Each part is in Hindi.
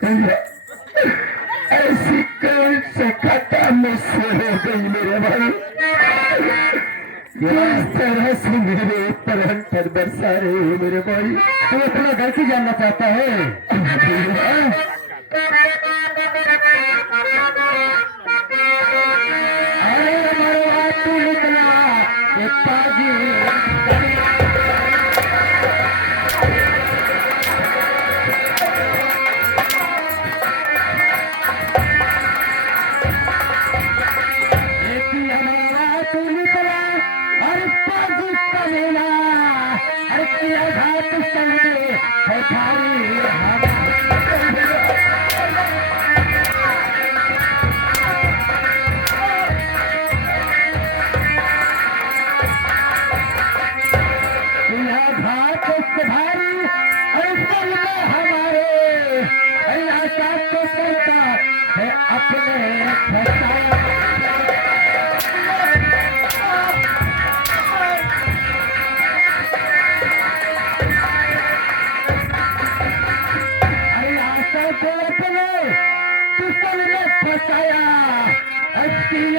ऐसी कौन सी खता मुझसे हो गई मेरे भाई, किस तरह से मेरे ऊपर अंतर बरसा रहे हो मेरे भाई। तू अपना घर की जानना चाहता है? अरे मरवा तू निकला एक पाजी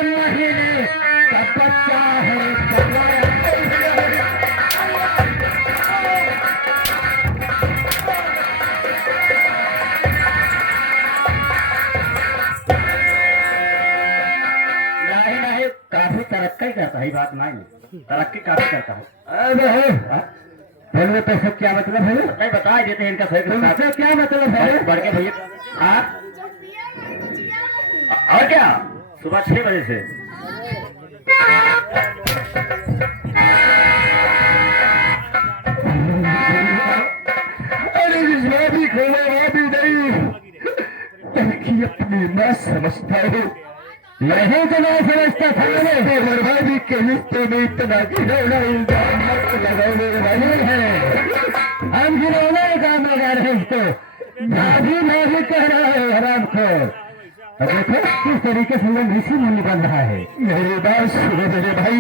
महीने का बच्चा है। काफी तरक्की करता है, बात मान तरक्की काफी करता है। बोलने तो सब क्या मतलब है? नहीं बता देते हैं इनका सही क्या मतलब है? बढ़ के भैया और क्या सुबह 6 बजे से अरे भी खोला भी नहीं, बल्कि अपनी मैं समझता हूँ नहीं तो मैं समझता था बर्बादी के रिश्ते में इतना घिनौना इल्जाम मत लगाओ मेरे भाई है। हम घिनौना काम लगा रहे हैं इसको, मैं भी कह रहा है हराम खोर। देखो किस तरीके से लोग ऋषि मुनि बन रहा है। मेरी बात सुनो मेरे भाई,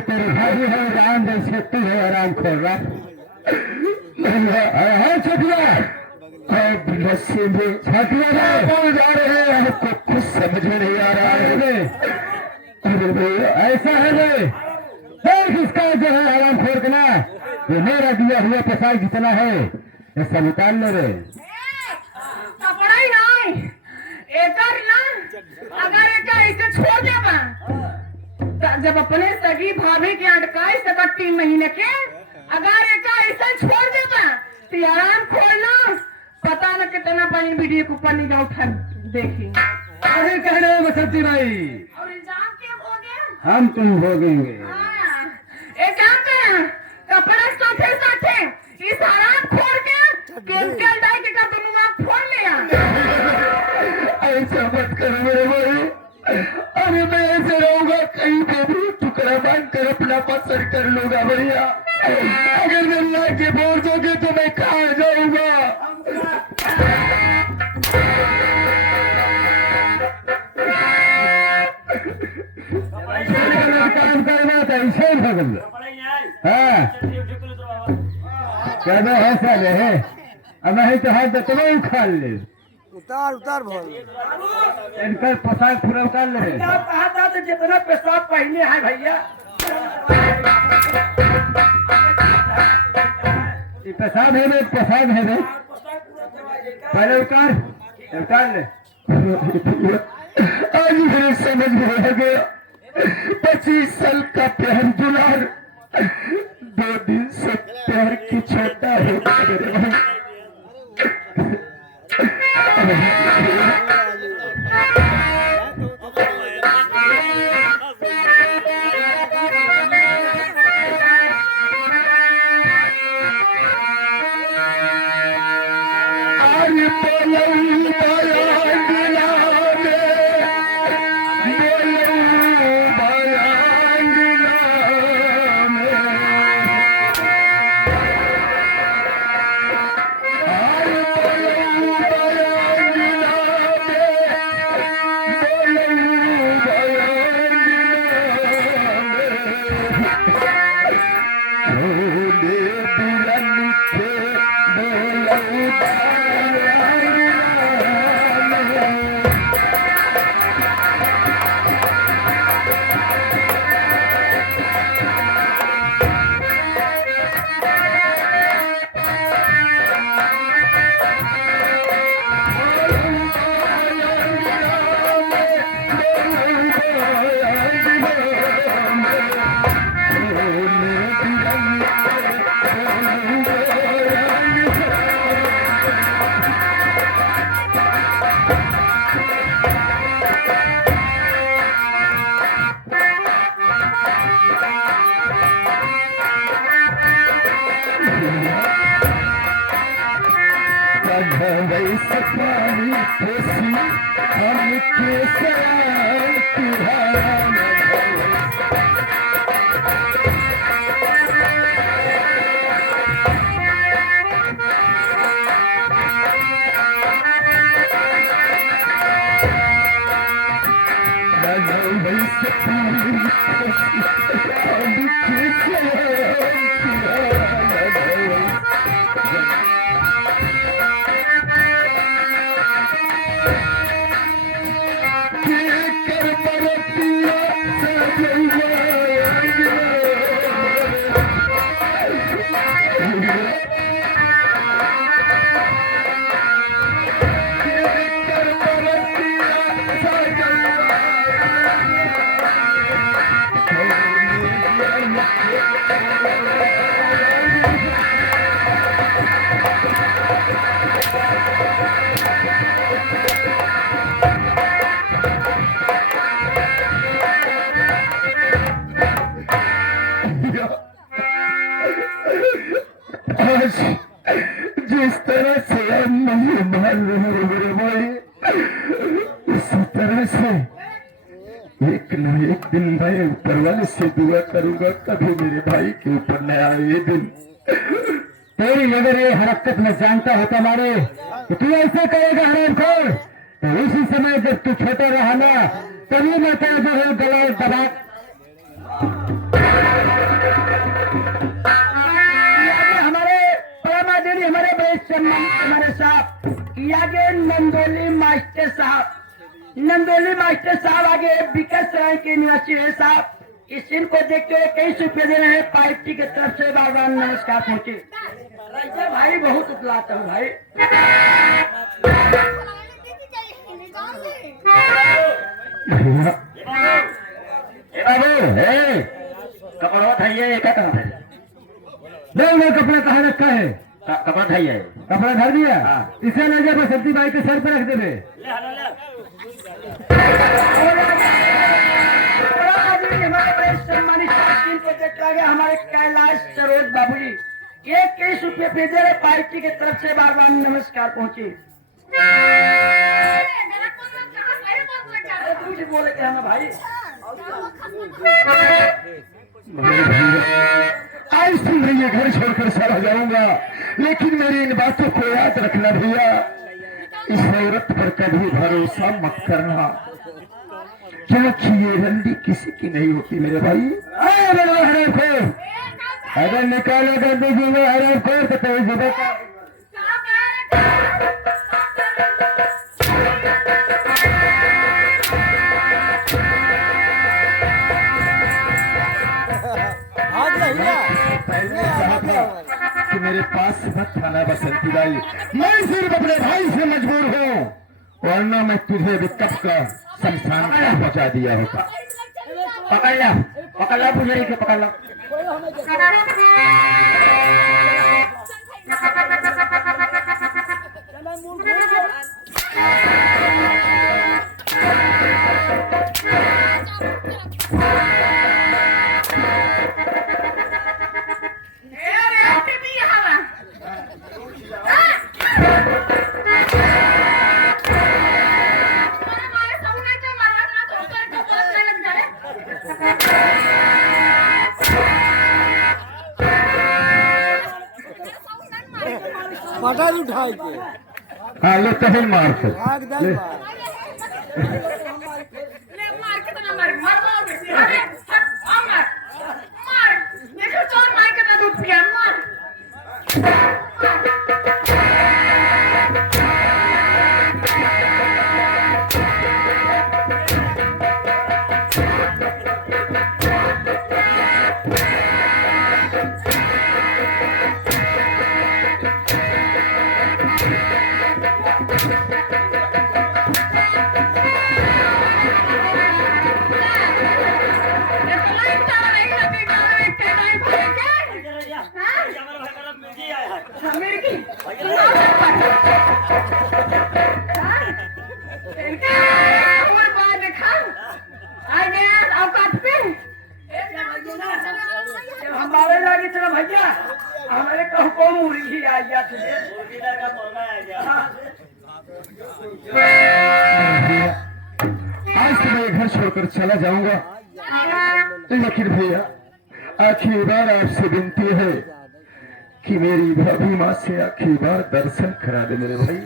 तेरे भाभी है राम जैसे तू है आराम खोल रहा है। छठिया छठिया बोल जा रहे हैं, आपको कुछ समझ में नहीं आ रहा है। ऐसा है देख इसका जो है आराम खोल ना, ये मेरा दिया हुआ पैसा जितना है ये सब उतार ले रे। अगर ऐसे छोड़ देगा जब अपने सगी भाभी के अटकाई से 3 महीने के, अगर ऐसा छोड़ देगा तो आराम खोलना, पता न कितना पानी वीडियो के ऊपर नहीं जाओ देखी। आगे कह रहे हो बसंती भाई? और इल्जाम क्या हो गया? हम तुम भोगेंगे। हाँ, एक काम कर, कपड़ा साथे साथे इस हराम खोर के केमिकल डाल के का तुम वहाँ फोड़ लिया। ऐसा मत करो मेरे भाई। अरे मैं ऐसे रहूंगा, कहीं पे भी टुकड़ा बांध कर अपना पसर कर लूंगा भैया। अगर मिलना के बोल दोगे तो मैं कहाँ जाऊंगा? काम करना था ऐसे ही भगल। हाँ क्या है साले है? अब मैं तो हाथ तो तुम्हें उखाड़ ले। उतार उतार भोल इनका पोशाक पूरा उतार ले। कहा था तो जितना पेशाब पहने है भैया ये पेशाब है बे, पेशाब है बे। पहले उतार ले। आज मेरे समझ में आ गया, 25 साल का प्यार दुलार 2 दिन से प्यार की छोटा है मेरे भाई। वैसे पानी खुशी हम के सयान तुहारा वैसे पानी खुशी हम के सयान तुहारा जिस तरह से हम नहीं मान रहे हैं मेरे भाई, उसी तरह से एक न एक दिन मैं ऊपर वाले से दुआ करूंगा, कभी मेरे भाई के ऊपर न आए ये दिन। तेरी अगर ये हरकत में जानता होता मारे तो तू ऐसे करेगा हरामखोर, तो उसी समय जब तू छोटा रहा ना तभी मैं तेरा जो है गला दबा। हमारे परमादेवी हमारे बड़े सम्मान हमारे साहब आगे नंदोली मास्टर साहब आगे विकास राय के निवासी है साहब। इस सीन को देखते हुए कई रुपये दे रहे हैं पार्टी की तरफ से। बार बार नमस्कार पहुंचे भाई, बहुत उपलाता हूँ भाई। कपड़ा उठाइए, क्या कहा है? नहीं कपड़ा कहाँ रखा है? कपड़ा उठाइए, कपड़ा धर दिया। इसे ले जाकर सब्जी भाई के सर पर रख दे। हमारे कैलाश सरोज बाबूजी 21 रुपये भेजे रहे पार्टी की तरफ से बार बार नमस्कार पहुंची। कुछ बोले थे ना भाई। आज से मैं ये घर छोड़कर चला जाऊंगा, लेकिन मेरी इन बातों को याद रखना भैया। इस औरत पर कभी भरोसा मत करना, क्योंकि ये रंडी किसी की नहीं होती मेरे भाई। अगर निकालो गंदी जी में हराम खोर तो तेरी जगह का कि मेरे पास मत आना बसंती भाई। मैं सिर्फ अपने भाई से मजबूर हूँ, वरना मैं तुझे भी कब का शमशान पहुंचा दिया होता। पकड़ ला पुजारी के, पकड़ ला। पटाल उठाई के हाँ ले तहल मार के आग दल ले। मार के तो ना मार मार बेटी। अरे मार मार देखो चोर मार के ना दूध पिया मार। हमारे लगे चलो भैया हमारे कहूँ को मुर्गी आ गया तुझे आज तो मैं घर छोड़कर चला जाऊंगा, लेकिन भैया आखिरी बार आपसे विनती है कि मेरी भाभी माँ से आखिरी बार दर्शन करा दे मेरे भाई।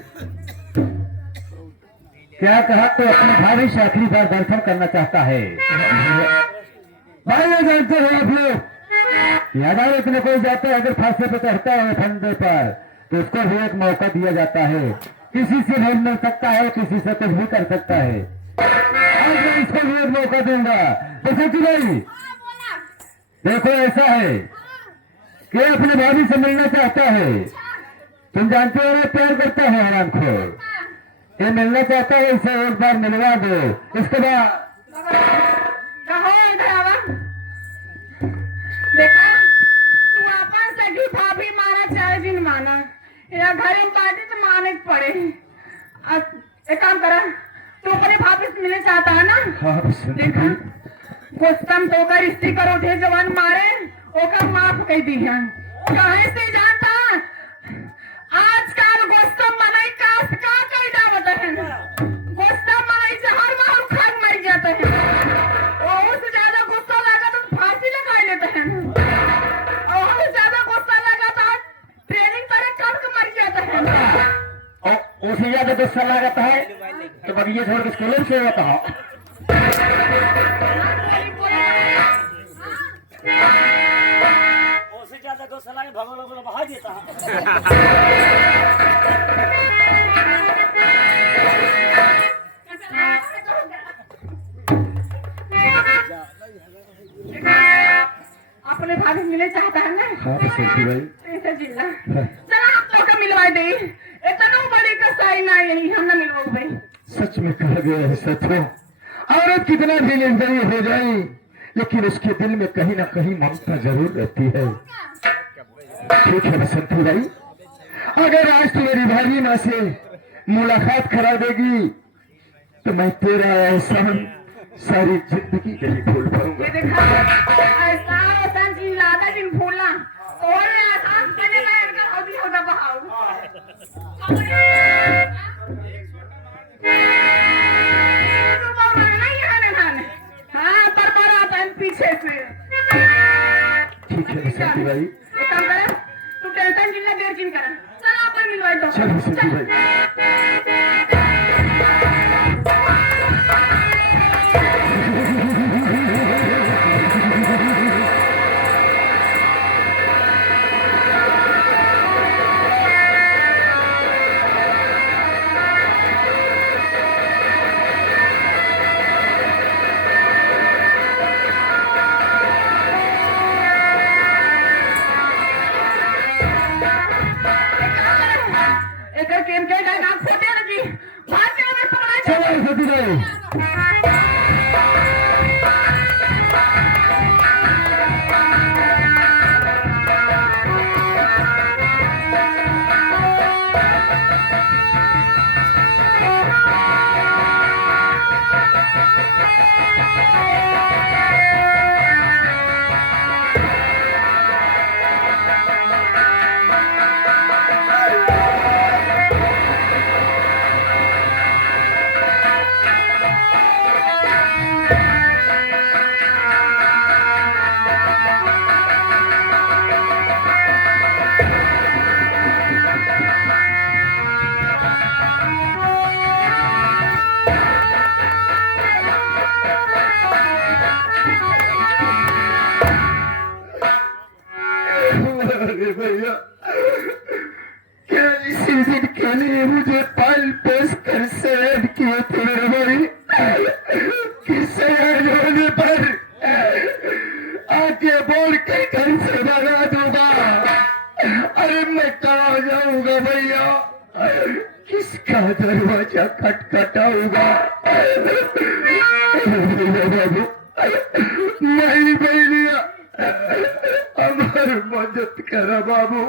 क्या कहा तो अपने भाभी से आखिरी बार दर्शन करना चाहता है। भाई ये जानते हो आप लोग, यादावत में कोई जाता है अगर फांसी पे चढ़ता है फंदे पर तो उसको भी एक मौका दिया जाता है। किसी से भी मिल सकता है, किसी से कुछ भी कर सकता है। आज मैं इसको भी एक मौका दूंगा। तो सची भाई देखो ऐसा है कि अपने भाभी से मिलना चाहता है। तुम जानते हो ना प्यार करता है आराम को, ये मिलना चाहता है, इसे एक बार मिलवा दो। इसके बाद कहो इधर आवा। देखा तू अपन सगी भाभी माना चाहे जिन माना या घर में पार्टी तो माने के पड़े। एक काम करा, तू अपने भाभी से मिलने चाहता है ना? हाँ बसंती देखा भाई। गुस्सम तो कर स्त्री करो ढे जवान मारे ओका माफ कह दी है। कहे से जानता आजकल गुस्सम मनाई कास का कह जावत है। गुस्सा मनाई से हर माह खान मर जाते हैं। और से ज्यादा गुस्सा लगा तो फांसी लगा लेते हैं। और से ज्यादा गुस्सा लगा तो ट्रेनिंग करे कर के मर जाते हैं। और उसे ज्यादा गुस्सा लागत है तो बगिए छोड़ के स्कूल में सेवा कहा। उससे ज्यादा गुस्सा लगे भगवान को बहा देता है। अपने भाभी मिले चाहता है ना? हाँ बसंती भाई। ऐसा जिल्ला चला आप लोग का मिलवा दे। इतना बड़ी कसाई ना यही हम ना मिलवाओ भाई। सच में कहा गया है सच हो, औरत कितना भी निर्दयी हो जाए लेकिन उसके दिल में कहीं ना कहीं ममता जरूर रहती है। ठीक है बसंती भाई, अगर आज तू मेरी भाभी माँ से मुलाकात करा देगी तो मैं तेरा एहसान सारी जिंदगी नहीं भूल पाऊंगा। ये देखा ऐसा ऐसा चीज लादा जिन भूलना और मैं आसान करने में इनका होती होता बहाव तो मारना ही है ना हाँ पर आता है पीछे से ठीक है शांति भाई, एक काम कर तू टेंशन जितना देर चिन कर चल अपन मिलवाई दो चलो शांति भाई। चलो सती भाई। अरे भैया, क्या इसी दिन के लिए मुझे पाल पोस कर शहर किए थे मेरे भाई कि शहर होने पर आके बोल के घर से भगा दूंगा। अरे मैं कहाँ जाऊंगा भैया, किसका दरवाजा खटखटाऊंगा? बाबू नहीं भैया, हमार मदद करा बाबू।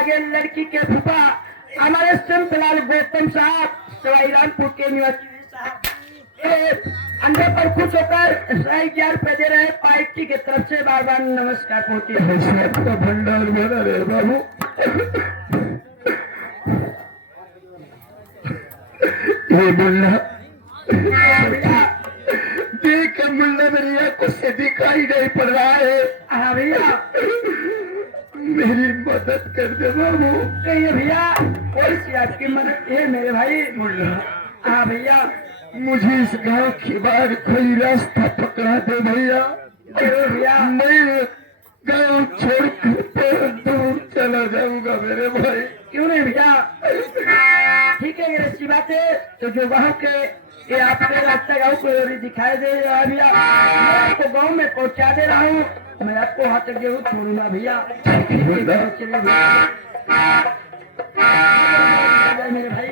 आगे लड़की के फूफा हमारे सिंधलाल गौतम साहब सवाई रामपुर के निवासी साहब अंडे पर खुश होकर 11 रुपए दे रहे पार्टी की तरफ से बार बार नमस्कार पहुंचे। ऐसा का भंडार भरा रे बाबू। ये मुल्ला देख मुल्ला मेरी आंखों से दिखाई नहीं पड़ रहा है। हाँ भैया मेरी मदद कर दे बाबू। कहिए भैया कोई सी आपकी मदद है मेरे भाई। मुल्ला हाँ भैया मुझे इस गांव के बाहर कोई रास्ता पकड़ा दे भैया। जरूर भैया मैं गांव छोड़ कर दूर चला जाऊंगा मेरे भाई। क्यों नहीं भैया ठीक है ये अच्छी बात है। तो जो गाँव के ये आपके रास्ता गाँव को दिखाई दे रहा है भैया मैं आपको गाँव में पहुंचा दे रहा हूँ। मैं आपको वहाँ तक जरूर छोड़ूंगा भैया। चलिए भैया मेरे भाई।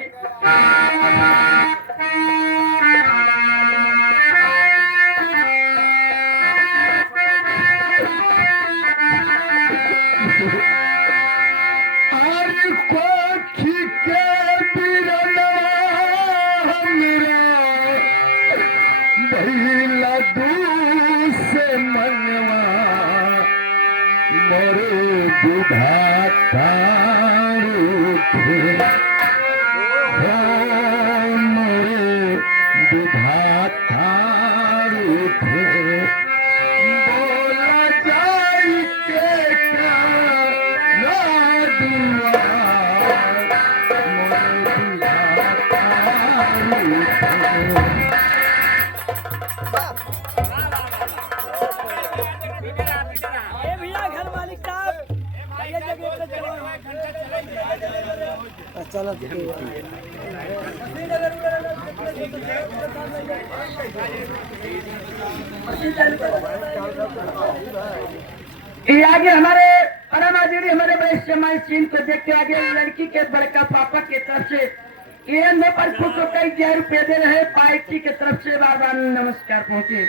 आज कोठी के बिरना हमरा भइला दूसे मनवा मोरे विधाता रूठे हो मोरे विधाता रूठे बोला जाई के क्या दुआ मोरे विधाता रूठे। भैया घर मालिक साहब चलो ये आगे हमारे परमाजीरी हमारे बड़े समाज सीन को देख के आगे लड़की के बड़का पापा की तरफ से ये अंदर पर खुश होकर 11 रुपए दे रहे पार्टी की तरफ से बार बार नमस्कार पहुंचे।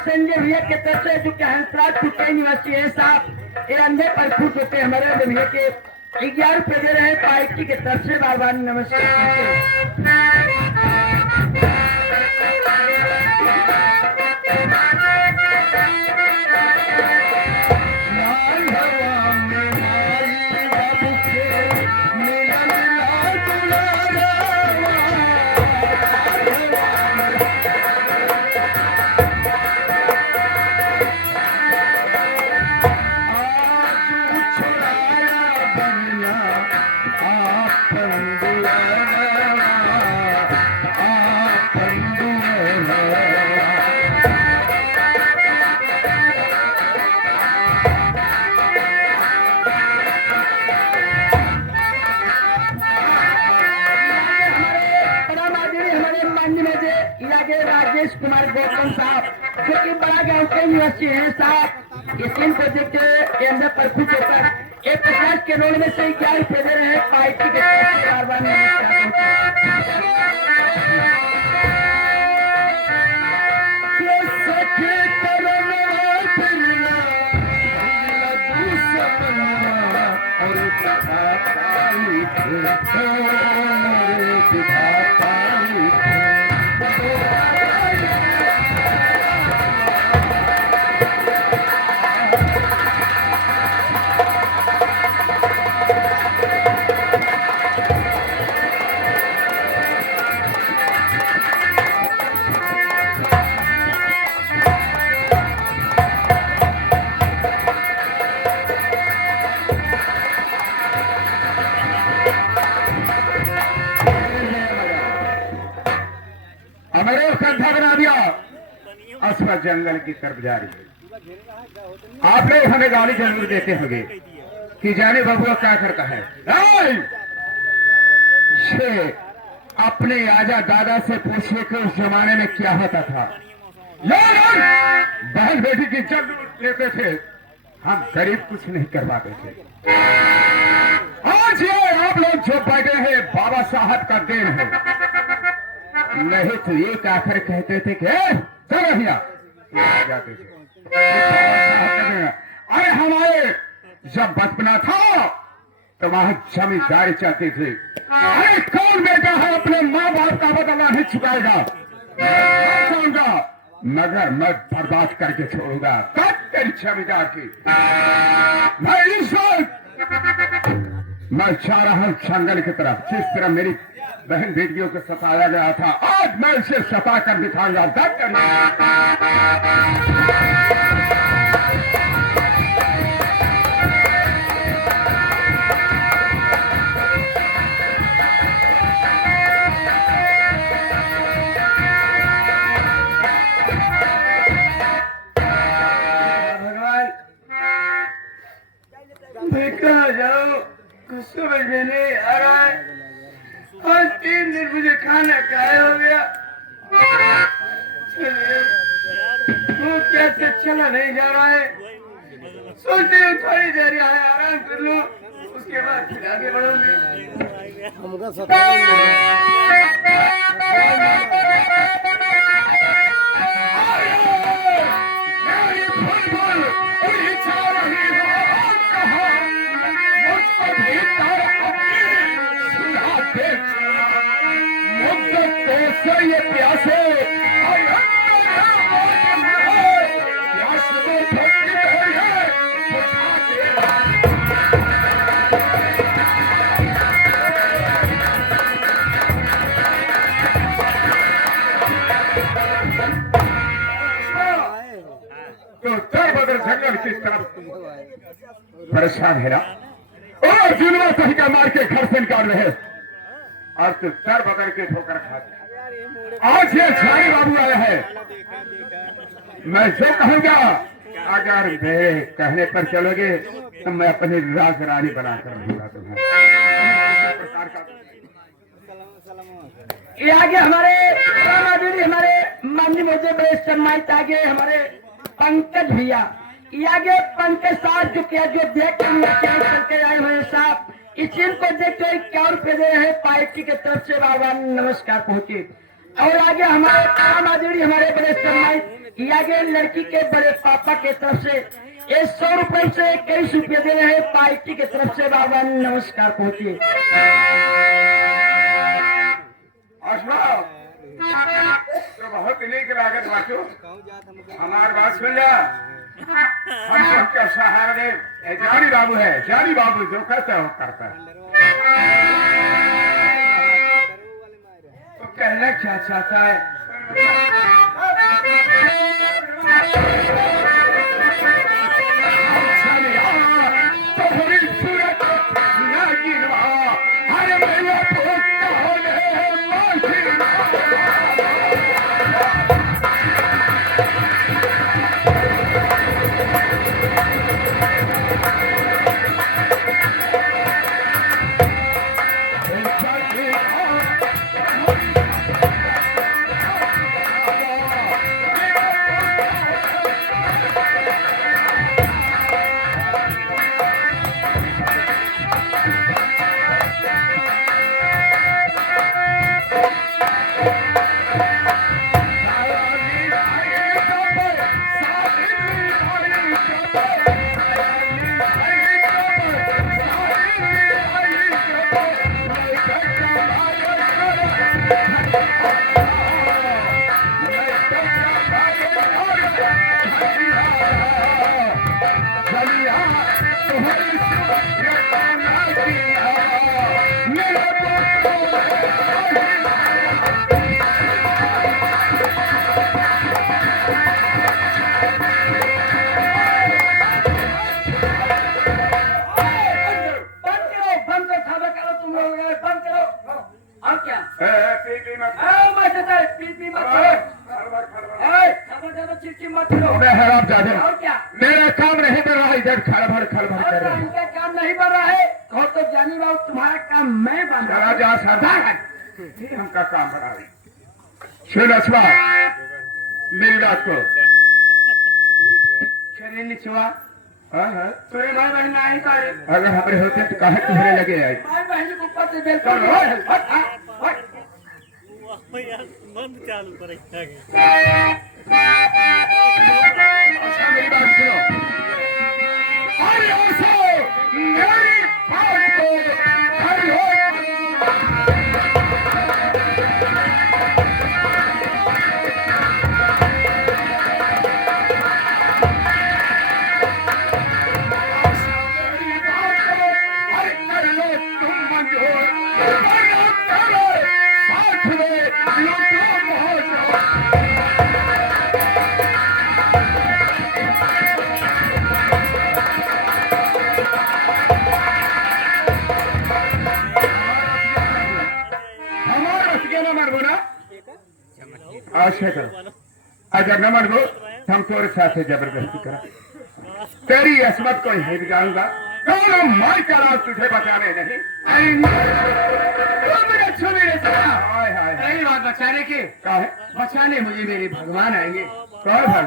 संजय भैया के तरफ से जो हंसराज कुटे निवासी है साहब ये अंधे पर खुश होते हमारे भैया के 11 रुपए दे रहे हैं पार्टी की तरफ से बार बार राजेश कुमार गौतम साहब जो कि बड़ा गांव के निवासी है साहब इस दिन प्रोजेक्ट के अंदर पर खुश होकर 50 के रोड में से 11 रुपए दे रहे हैं पार्टी के बार बार आसपास जंगल की तरफ जा रही है। आप लोग हमें गाली जरूर देते होंगे कि जाने बबुआ क्या करता है। ये अपने आजा दादा से पूछिए कि उस जमाने में क्या होता था। लोग बहन बेटी की इज्जत लेते थे, हम गरीब कुछ नहीं करवाते थे। आज ये आप लोग जो बैठे हैं बाबा साहब का देन है, नहीं तो एक आखिर कहते थे कि चलो भैया जाते थे। अरे हमारे जब बचपना था तो वहां जमींदारी चलती थी। अरे कौन बेटा है अपने माँ बाप का बदला नहीं चुकाएगा, मगर मैं बर्बाद करके छोड़ूंगा तेरी जमींदार की। मैं इस वक्त मैं जा रहा हूं जंगल की तरफ। जिस तरह मेरी बहन बेटियों को सताया गया था, आज मैं इसे सता कर दिखाऊंगा। कुछ समझ में नहीं आ रहा है। और 3 दिन मुझे खाना खाया हो गया। वो कैसे चला नहीं जा रहा है। सोचते हूँ थोड़ी देर यहाँ आराम कर लूँ, उसके बाद फिर आगे बढ़ूंगी। ये प्यासे तो दर बदर जंगल की तरफ परेशान है ना, और जुलवा तरीका मार के घर से निकाल रहे और तो दर बदर के ठोकर खाते। आज ये झाड़ी बाबू आया है, मैं जो कहूंगा अगर मेरे कहने पर चलोगे तो मैं अपनी राज रानी बनाकर रहूंगा तुम्हें। ये आगे हमारे हमारे माननीय महोदय बड़े सम्मानित आगे हमारे पंकज भैया। ये आगे पंकज साहब जो क्या जो देख करके आए हुए हैं साहब, इसी को देखते हुए 51 रुपए दे रहे हैं पार्टी की तरफ से बाबा नमस्कार पहुंचे। और आगे हमारे आदरणीय हमारे बड़े सम्मानित ये आगे लड़की के बड़े पापा के तरफ से 100 रुपए से 21 रुपये दे रहे हैं पार्टी की तरफ से बाबा नमस्कार पहुंचे। तो बहुत दिनों की लागत बाचो, हमारी बात सुन जा। हम सबका सहारा दे जानी बाबू है, जानी बाबू जो कहता है वो करता है। तो कहना क्या चाहता है? चिड़चिड़ मत करो। मैं हराम जादे और क्या? मेरा काम नहीं कर रहा, इधर खड़बड़ खड़बड़ और कर रहा है। इनका काम नहीं बढ़ रहा है और तो जानी बाबू तुम्हारा काम मैं बन रहा चला हूँ। जा सरदार है, फिर हमका काम बढ़ा रही। सुन अछवा, मिल रात को चले निचवा हाँ हाँ, तोरे भाई बहन आई सारे अगर हमारे होते तो कहा तुम्हारे लगे आए। भाई बहन को ऊपर से बेल चलो, बंद चालू करे अच्छा मेरी बात सुनो, अरे ओसो, मेरी बात को हरि हो। मेरी बात को, अरे कर लो तुम मंजूर, अरे करो, साथ में लूटो मौज। हमारा रसिया न मरबो ना अच्छा करो, अगर न मरबो तो हम तुम्हारे साथ जबरदस्ती करा, तेरी असमत को हिट जाऊंगा, दोनों मार कर आज तुझे बचाने नहीं हाय हाय सही बात बचाने की का है बचाने मुझे मेरे भगवान आएंगे। कौन भाग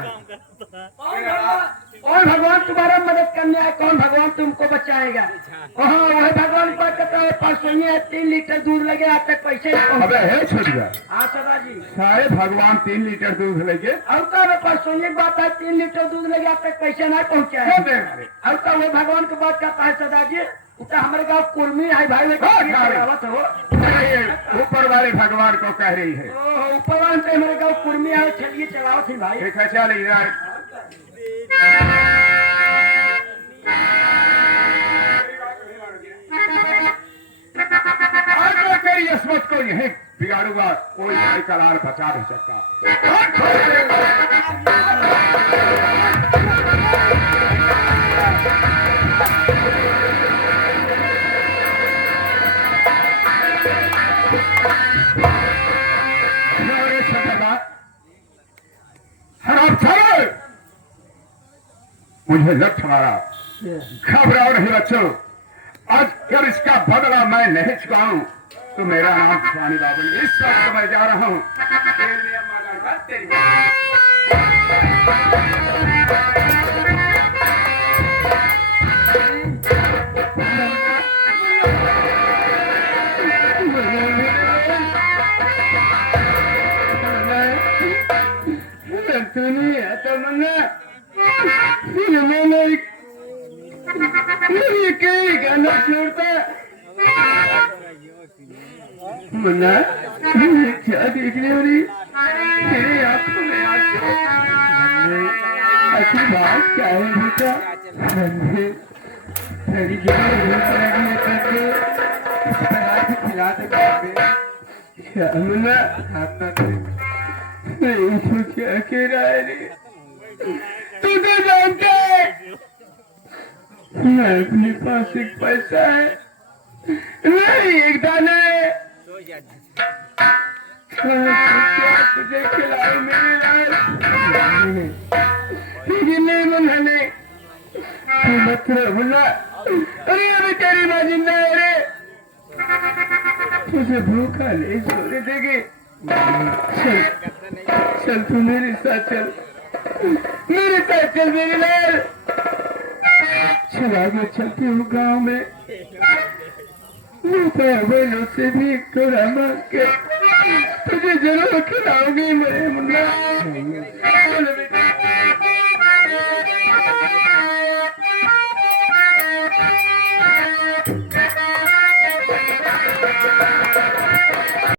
कौन भगवान तुम्हारा मदद करने आए? कौन भगवान तुमको बचाएगा? हाँ वह भगवान पर कहता है 3 लीटर दूध लगे आज तक पैसे नहीं अबे पहुंचे। है छोड़ गया हाँ सदा जी सारे भगवान 3 लीटर दूध लेके अब तो मैं परसों एक बात है 3 लीटर दूध लगे आज तक पैसे नहीं पहुंचे क्यों दे रहे? अब तो वो भगवान की बात करता है सदा जी। तो हमारे गाँव कुर्मी है भाई हाँ, खा हो अरे ये ऊपर वाले भगवान को कह रही है। ऊपर वाले से हमारे गाँव कुर्मी है चलिए चलाओ थी भाई। ठीक है चल इधर आज मैं तेरी असमत को यही बिगाड़ूंगा, कोई भाई कलार बचा नहीं सकता। अरे सरदार, हराम छोड़, मुझे लक्ष्य मारा, घबराओ नहीं बच्चों, आज जब इसका बदला मैं नहीं चुकाऊं तो मेरा नाम स्वामी बाबू नहीं। इस वक्त मैं जा रहा हूं मुन्ना क्या देखने हो रही तेरे आंखों में आंसू। अच्छी बात क्या है बेटा? मुझे तेरी जगह भूख लगी है करके बना के खिला दे क्या मुन्ना? नहीं तो क्या कह रहा है रे? तू तो जानता है मैं अपने पास एक पैसा है नहीं एक दाना है। तुझे खिलाओ मेरी लाल नहीं मुन्ना नहीं मत बोला। अरे अभी तेरी माँ जिंदा है रे, तुझे भूखा नहीं सोने देगी। चल चल तू मेरे साथ चल, मेरे साथ चल मेरी लाल। चल आगे चलती हूँ गाँव में मैं तो बहनों से भी थोड़ा मांग के तुझे जरूर खिलाऊंगी।